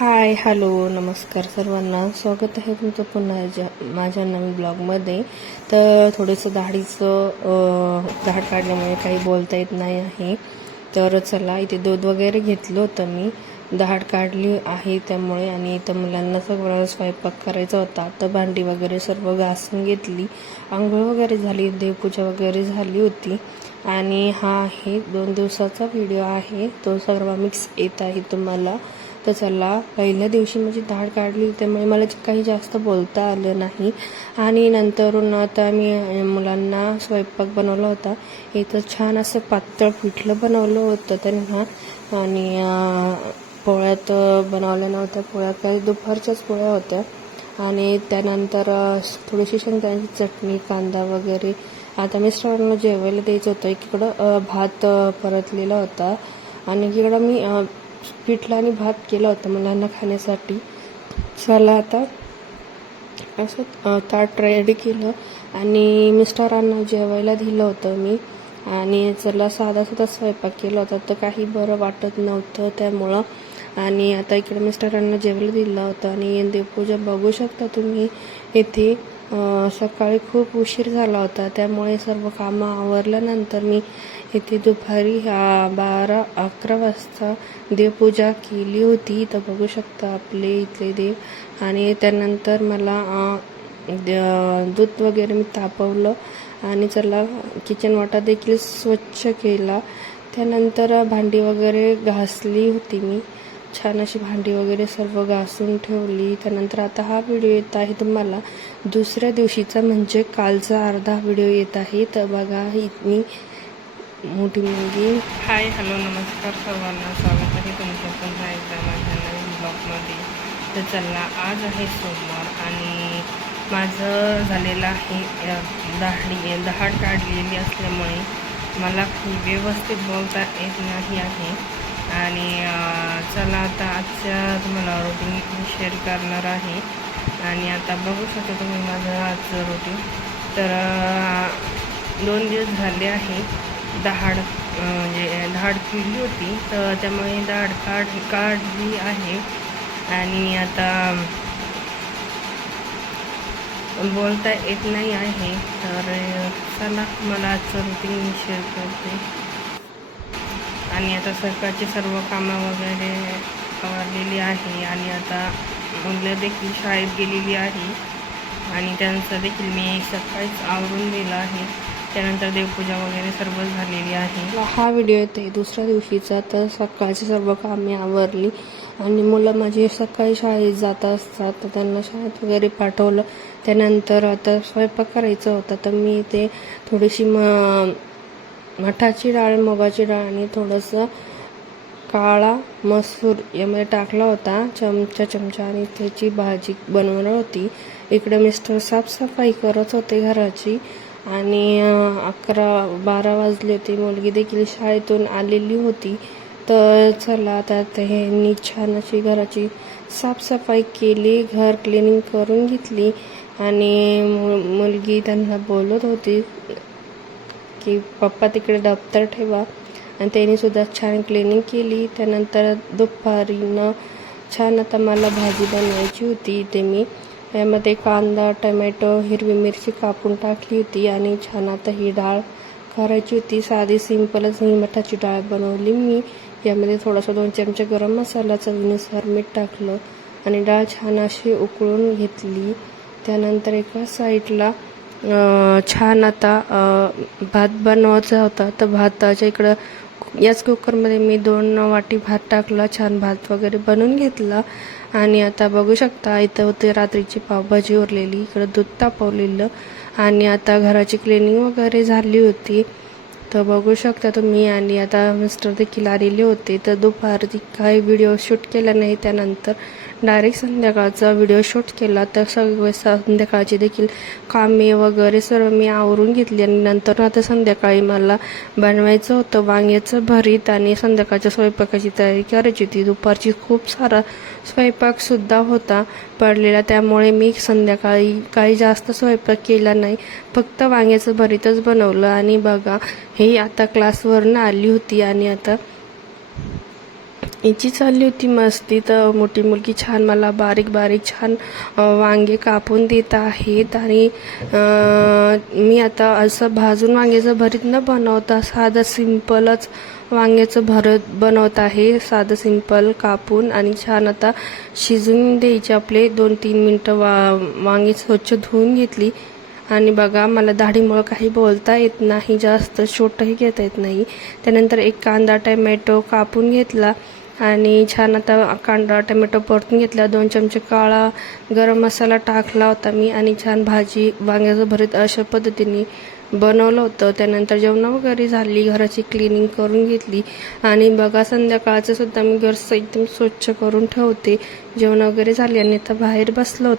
Hi hello नमस्कार सर्वांना, स्वागत आहे तुमचं पुन्हा माझ्या नवीन ब्लॉगमध्ये. तर थोडंसं दाढ काढल्यामुळे काही बोलता येत नाही आहे. तर चला, इथे दूध वगैरे घेतलं होतं मी, दाढ काढली आहे त्यामुळे. आणि इथं मुलांना सगळं स्वयंपाक करायचा होता. तर भांडी वगैरे सर्व घासून घेतली, आंघोळ वगैरे झाली, देवपूजा वगैरे झाली होती. आणि हा आहे 2 दिवसाचा व्हिडिओ आहे, तो सर्व मिक्स येत आहे तुम्हाला. तर चला, पहिल्या दिवशी माझी दाढ काढली त्यामुळे मला काही जास्त बोलता आलं नाही. आणि नंतरून आता मी मुलांना स्वयंपाक बनवला होता. इथं छान असं पातळ पिठलं बनवलं होतं त्यांना. आणि पोळ्यात बनवल्या नव्हत्या, पोळ्या काही दुपारच्याच पोळ्या होत्या. आणि त्यानंतर थोडीशी शेंगदाण्याची चटणी, कांदा वगैरे. आता मिस्टरांना जेवायला द्यायचं होतं. एकीकडं भात परतलेला होता आणि एकीकडं मी पिठलं आणि भात केला होता मुलांना खाण्यासाठी. चला, आता असं ताट रेडी केलं आणि मिस्टरांना जेवायला दिलं होतं मी. आणि चला, साधा स्वयंपाक केला होता, तर काही बरं वाटत नव्हतं त्यामुळं. आणि आता इकडे मिस्टरांना जेवायला दिलं होतं. आणि देवपूजा बघू शकता तुम्ही इथे. सकाळी खूप उशीर झाला होता त्यामुळे सर्व कामं आवरल्यानंतर मी इथे दुपारी 12-11 वाजता देवपूजा केली होती. तर बघू शकता आपले इथले देव. आणि त्यानंतर मला दूध वगैरे मी तापवलं आणि चला, किचन वाटा देखील स्वच्छ केला. त्यानंतर भांडी वगैरे घासली होती मी, छान अशी भांडी वगैरे सर्व घासून ठेवली. त्यानंतर आता हा व्हिडिओ येत आहे तुम्हाला दुसऱ्या दिवशीचा, म्हणजे कालचा अर्धा व्हिडिओ येत आहे. तर बघा, मी मोठी मुलगी. हाय हॅलो नमस्कार सर्वांना, स्वागत आहे तुमचं पुन्हा एकदा माझ्या नवीन ब्लॉगमध्ये. तर चला, आज आहे सोमवार आणि माझं झालेलं आहे दाढ काढलेली असल्यामुळे मला व्यवस्थित बोलता येत नाही आहे. आणि चला, आता आजच्या तुम्हाला रुटीन शेअर करणार आहे. आणि आता बघू शकता तुम्ही माझं आजचं रुटीन. तर 2 दिवस झाले आहे दाढ केली होती, तर त्यामुळे दाढ काढली आहे. आणि आता बोलता येत नाही आहे. तर चला, मला आजचं रुटीन शेअर करते. आणि आता सकाळची सर्व कामं वगैरे आवरलेली आहे. आणि आता मुलं देखील शाळेत गेलेली आहे आणि त्यांचं देखील मी सकाळीच आवरून दिलं आहे. त्यानंतर देवपूजा वगैरे सर्व झालेली आहे. हा व्हिडिओ येते दुसऱ्या दिवशीचा. तर सकाळची सर्व कामे आवरली आणि मुलं माझी सकाळी शाळेत जात असतात, तर त्यांना शाळेत वगैरे पाठवलं. त्यानंतर आता स्वयंपाक करायचा होता, तर मी ते थोडीशी मठाची डाळ, मुगाची डाळ आणि थोडंसं काळा मसूर यामध्ये टाकला होता चमचा आणि त्याची भाजी बनवणार होती. इकडे मिस्टर साफसफाई करत होते घराची. आणि 11-12 वाजले होते. मुलगी देखील शाळेतून आलेली होती. तर चला, आता त्यांनी छान अशी घराची साफसफाई केली, घर क्लिनिंग करून घेतली. आणि मुलगी त्यांना बोलत होती की पप्पा तिकडे दप्तर ठेवा. आणि त्यांनी सुद्धा छान क्लिनिंग केली. त्यानंतर दुपारीनं छान आता मला भाजी बनवायची होती. ते मी यामध्ये कांदा, टमॅटो, हिरवी मिरची कापून टाकली होती. आणि छान आता ही डाळ करायची होती. साधी सिंपलच ही मठाची डाळ बनवली मी. यामध्ये थोडासा 2 चमचे गरम मसाला, चवीनुसार मीठ टाकलं आणि डाळ छान अशी उकळून घेतली. त्यानंतर एका साईडला छान आता भात बनवायचा होता. तर भाताच्या इकडं याच कुकरमध्ये मी 2 वाटी भात टाकला, छान भात वगैरे बनवून घेतला. आणि आता बघू शकता, इथं होते रात्रीची पावभाजी उरलेली, इकडं दूध तापवलेलं. आणि आता घराची क्लिनिंग वगैरे झाली होती, तर बघू शकता तुम्ही. आणि आता मिस्टर देखील आलेले होते, तर दुपारी काही व्हिडिओ शूट केला नाही. त्यानंतर डायरेक्ट संध्याकाळचा व्हिडिओ शूट केला. तर सगळे संध्याकाळची देखील कामे वगैरे सर्व मी आवरून घेतली. आणि नंतर आता संध्याकाळी मला बनवायचं होतं वांग्याचं भरीत आणि संध्याकाळच्या स्वयंपाकाची तयारी करायची होती. दुपारची खूप सारा स्वयंपाकसुद्धा होता पडलेला, त्यामुळे मी संध्याकाळी काही जास्त स्वयंपाक केला नाही, फक्त वांग्याचं भरीतच बनवलं. आणि बघा, हे आता क्लासवरनं आली होती आणि आता हिची चालली होती मस्ती, तर मोठी मुलगी छान मला बारीक बारीक छान वांगे कापून देत आहेत. आणि मी आता असं भाजून वांग्याचं भरीत न बनवता साधं सिंपलच वांग्याचं भरत बनवत आहे. साधं सिंपल कापून आणि छान आता शिजून द्यायचे आपले 2-3 मिनटं. वांगी स्वच्छ धुवून घेतली. आणि बघा, मला दाढीमुळं काही बोलता येत नाही, जास्त छोटंही घेता येत नाही. त्यानंतर एक कांदा टमॅटो कापून घेतला आणि छान आता कांदा टमॅटो परतून घेतला. 2 चमचे काळा गरम मसाला टाकला होता मी आणि छान भाजी वांग्याचं भरीत अशा पद्धतीने बनवलं होतं. त्यानंतर जेवण वगैरे झाली, घराची क्लिनिंग करून घेतली. आणि बघा, संध्याकाळचं सुद्धा मी घर एकदम स्वच्छ करून ठेवते. जेवण वगैरे झाली आणि आता बाहेर बसलो होतो.